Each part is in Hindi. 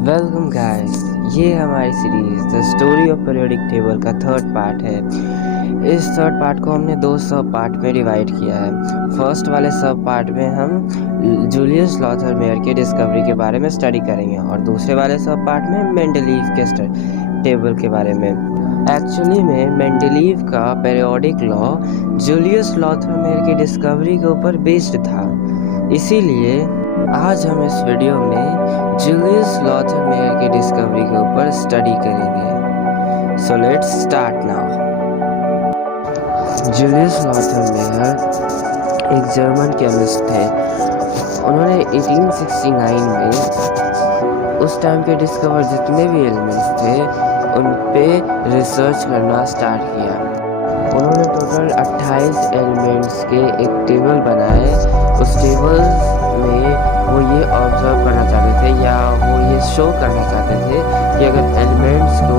वेलकम गाइस, ये हमारी series the story of periodic table का थर्ड पार्ट है। इस थर्ड पार्ट को हमने दो सब पार्ट में डिवाइड किया है। फर्स्ट वाले सब पार्ट में हम जूलियस लॉथर मेयर की डिस्कवरी के बारे में स्टडी करेंगे और दूसरे वाले सब पार्ट में मेंडलीव के टेबल के बारे में। एक्चुअली में मेंडलीव का periodic law Julius Lothar mayor की डिस्कवरी के ऊपर बेस्ड था, इसीलिए आज हम इस वीडियो में जूलियस लॉथर मेयर की डिस्कवरी के ऊपर स्टडी करेंगे। So let's start now. Julius Lothar mayor एक जर्मन केमिस्ट थे। उन्होंने 1869 में उस टाइम के डिस्कवर जितने भी एलिमेंट्स थे उन पे रिसर्च करना स्टार्ट किया। उन्होंने टोटल 28 एलिमेंट्स के एक टेबल बनाए। उस टेबल में वो ये ऑब्जर्व करना चाहते थे या वो ये शो करना चाहते थे कि अगर एलिमेंट्स को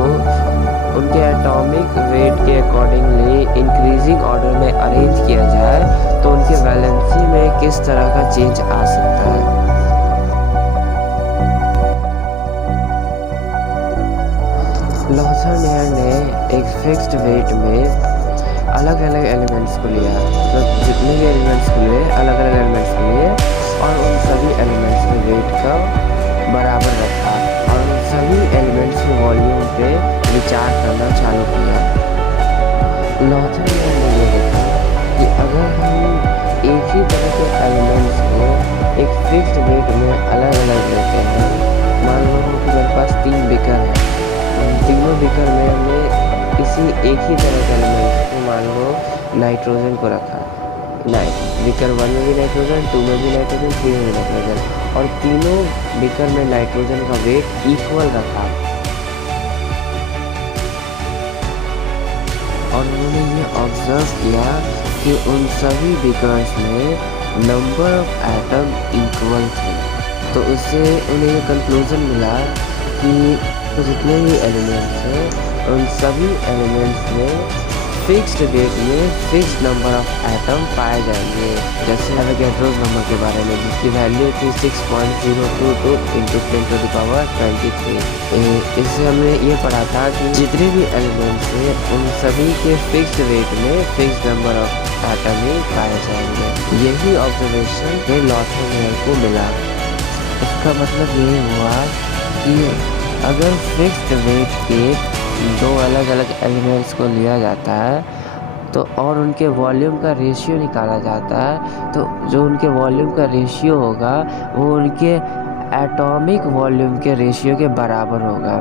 उनके एटॉमिक वेट के अकॉर्डिंगली इंक्रीजिंग ऑर्डर में अरेंज किया जाए तो उनके वैलेंसी में किस तरह का चेंज आ सकता है। लॉथर मेयर ने एक फिक्स्ड वेट में अलग अलग एलिमेंट्स को लिया, मतलब जितने भी एलिमेंट्स को लिए अलग अलग एलिमेंट्स को लिए और उन सभी एलिमेंट्स के वेट का बराबर रखा और उन सभी एलिमेंट्स के वॉल्यूम पे विचार करना चालू किया। लॉथर मेयर ने ये देखा कि अगर हम एक ही तरह के एलिमेंट्स को एक फिक्स्ड वेट में अलग अलग लेते हैं, मान लो कि मेरे पास 3 बीकर है, उन तीनों बीकर में हमने किसी एक ही तरह के एलिमेंट्स को मान लो नाइट्रोजन को रखा, बीकर 1 में भी नाइट्रोजन, 2 में भी नाइट्रोजन, 3 में भी नाइट्रोजन और तीनों बीकर में नाइट्रोजन का वेट इक्वल रखा और उन्होंने ये ऑब्जर्व किया कि उन सभी बीकर्स में नंबर ऑफ एटम इक्वल थे। तो उससे उन्हें ये कंक्लूजन मिला कि जितने भी एलिमेंट्स हैं उन सभी एलिमेंट्स में फिक्स्ड वेट में फिक्स्ड नंबर ऑफ एटम पाए जाएंगे। जैसे एवोगैड्रोस नंबर के बारे में जिसकी वैल्यू थी 6.022 × 10⁻23। इससे हमने ये पढ़ा था कि जितने भी एलिमेंट्स हैं उन सभी के फिक्स्ड वेट में फिक्स्ड नंबर ऑफ एटम ही पाए जाएंगे। यही ऑब्जर्वेशन लॉथर मेयर को मिला। इसका मतलब ये हुआ कि अगर फिक्स्ड वेट के दो अलग अलग एलिमेंट्स को लिया जाता है तो और उनके वॉल्यूम का रेशियो निकाला जाता है तो जो उनके वॉल्यूम का रेशियो होगा वो उनके एटॉमिक वॉल्यूम के रेशियो के बराबर होगा।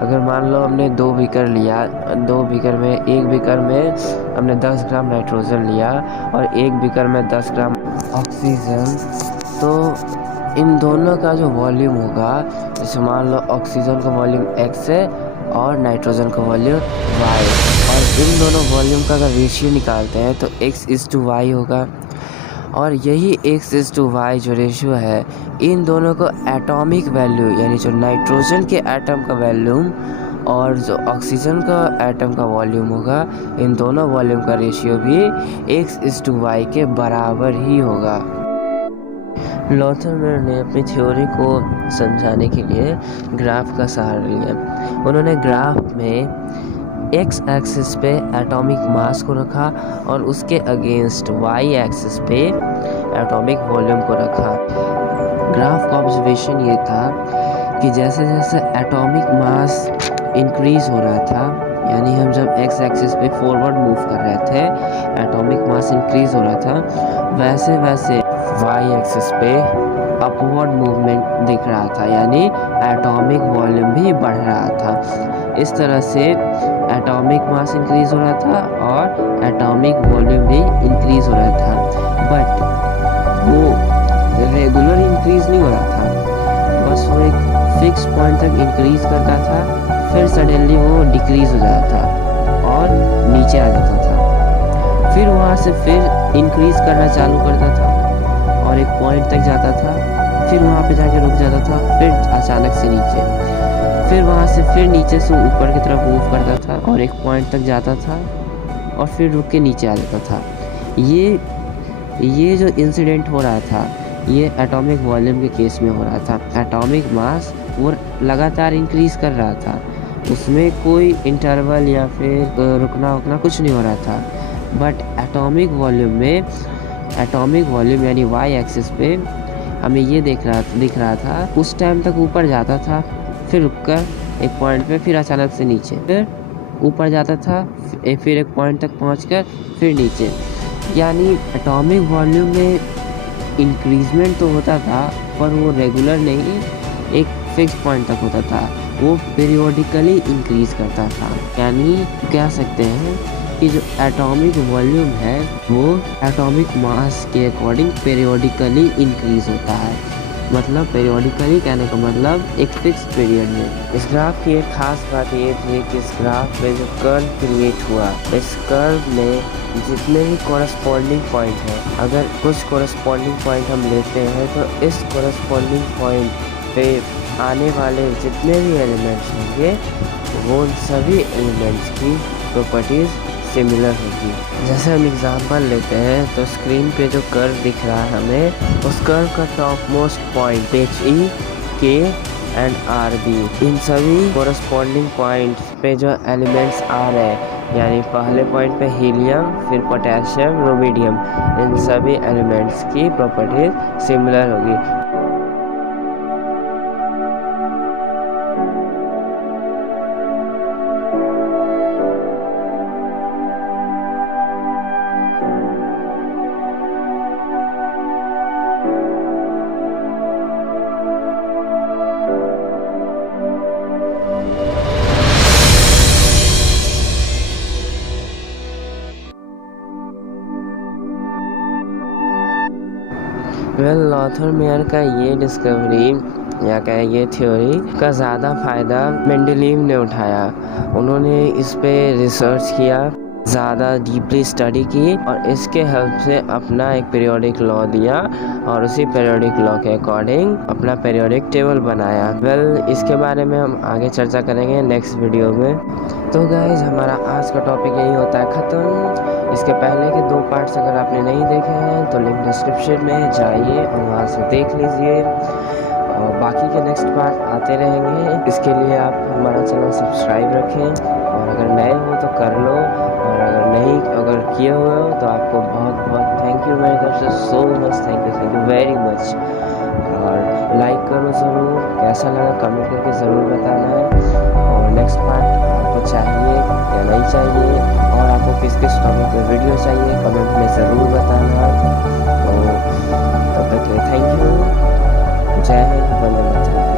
अगर मान लो हमने 2 बीकर लिया, 2 बीकर में एक बीकर में हमने 10 ग्राम नाइट्रोजन लिया और एक बीकर में 10 ग्राम ऑक्सीजन, तो इन दोनों का जो वॉल्यूम होगा, जैसे मान लो ऑक्सीजन का वॉल्यूम x है और नाइट्रोजन का वॉल्यूम y, और इन दोनों वॉल्यूम का अगर रेशियो निकालते हैं तो x:y होगा और यही x:y जो रेशियो है इन दोनों को एटॉमिक वैल्यू यानी जो नाइट्रोजन के एटम का वॉल्यूम और जो ऑक्सीजन का एटम का वॉल्यूम होगा इन दोनों वॉल्यूम का रेशियो भी x:y के बराबर ही होगा। लॉथर मेयर ने अपनी थ्योरी को समझाने के लिए ग्राफ का सहारा लिया। उन्होंने ग्राफ में एक्स एक्सिस पे एटॉमिक मास को रखा और उसके अगेंस्ट वाई एक्सिस पे एटॉमिक वॉल्यूम को रखा। ग्राफ का ऑब्जर्वेशन ये था कि जैसे जैसे एटॉमिक मास इंक्रीज हो रहा था, यानी हम जब एक्स एक्सिस पे फॉरवर्ड मूव कर रहे थे एटॉमिक मास इंक्रीज हो रहा था, वैसे वैसे वाई एक्सिस पे अपवर्ड मूवमेंट दिख रहा था, यानी एटॉमिक वॉल्यूम भी बढ़ रहा था। इस तरह से एटॉमिक मास इंक्रीज हो रहा था और एटॉमिक वॉल्यूम भी इंक्रीज हो रहा था, बट वो रेगुलर इंक्रीज नहीं हो रहा था, बस वो एक फिक्स पॉइंट तक इंक्रीज करता था, फिर सडनली वो डिक्रीज हो जाता था और नीचे आ जाता था, फिर वहाँ से फिर इंक्रीज करना चालू करता था और एक पॉइंट तक जाता था, फिर वहाँ पे जाके रुक जाता था, फिर अचानक से नीचे, फिर वहाँ से फिर नीचे से ऊपर की तरफ मूव करता था और एक पॉइंट तक जाता था और फिर रुक के नीचे आ जाता था। ये जो इंसिडेंट हो रहा था ये एटॉमिक वॉल्यूम के केस में हो रहा था। एटॉमिक मास वो लगातार इंक्रीज कर रहा था, उसमें कोई इंटरवल या फिर रुकना उकना कुछ नहीं हो रहा था। बट एटॉमिक वॉल्यूम यानी वाई एक्सिस पे हमें ये दिख रहा था उस टाइम तक ऊपर जाता था, फिर रुककर एक पॉइंट पे, फिर अचानक से नीचे, फिर ऊपर जाता था, फिर एक पॉइंट तक पहुंचकर फिर नीचे। यानी एटॉमिक वॉल्यूम में इंक्रीजमेंट तो होता था पर वो रेगुलर नहीं, एक फिक्स पॉइंट तक होता था, वो पीरियोडिकली इंक्रीज करता था। यानी कह सकते हैं कि जो एटॉमिक वॉल्यूम है वो एटॉमिक मास के अकॉर्डिंग पीरियोडिकली इंक्रीज होता है। मतलब पीरियोडिकली कहने का मतलब एक फिक्स पीरियड में। इस ग्राफ की एक खास बात ये थी कि इस ग्राफ पे जो कर्व क्रिएट हुआ, इस कर्व में जितने भी कोरस्पॉन्डिंग पॉइंट हैं, अगर कुछ कोरस्पॉन्डिंग पॉइंट हम लेते हैं तो इस कोरस्पॉन्डिंग पॉइंट पे आने वाले जितने भी एलिमेंट्स होंगे वो सभी एलिमेंट्स की प्रॉपर्टीज़ सिमिलर होगी। जैसे हम एग्जांपल लेते हैं तो स्क्रीन पे जो कर्व दिख रहा है हमें, उस कर्व का top most point H E के एंड आर बी, इन सभी कोरस्पॉन्डिंग पॉइंट्स पे जो एलिमेंट्स आ रहे हैं, यानी पहले पॉइंट पे हीलियम, फिर पोटेशियम, रुबिडियम, इन सभी एलिमेंट्स की प्रॉपर्टीज सिमिलर होगी। लॉथर मेयर का ये डिस्कवरी या क्या ये थ्योरी का ज़्यादा फ़ायदा मेंडलीव ने उठाया। उन्होंने इस पे रिसर्च किया, ज़्यादा डीपली स्टडी की और इसके हेल्प से अपना एक पीरियोडिक लॉ दिया और उसी पीरियोडिक लॉ के अकॉर्डिंग अपना पीरियोडिक टेबल बनाया। इसके बारे में हम आगे चर्चा करेंगे नेक्स्ट वीडियो में। तो गाइज हमारा आज का टॉपिक यही होता है ख़त्म। इसके पहले के 2 पार्ट्स अगर आपने नहीं देखे हैं तो लिंक डिस्क्रिप्शन में जाइए और वहाँ से देख लीजिए, और बाकी के नेक्स्ट पार्ट आते रहेंगे। इसके लिए आप हमारा चैनल सब्सक्राइब रखें, और अगर नए हो तो कर लो, और अगर किए हुए हो तो आपको बहुत बहुत थैंक यू मेरी तरफ से, so much thank you very much. और लाइक करो ज़रूर, कैसा लगा कमेंट करके ज़रूर बताना है, और नेक्स्ट पार्ट आपको चाहिए या नहीं चाहिए, और आपको किस किस टॉपिक पे वीडियो चाहिए कमेंट में ज़रूर बताना। तो तब तक के लिए थैंक यू, जय हिंद, वंदे मातरम।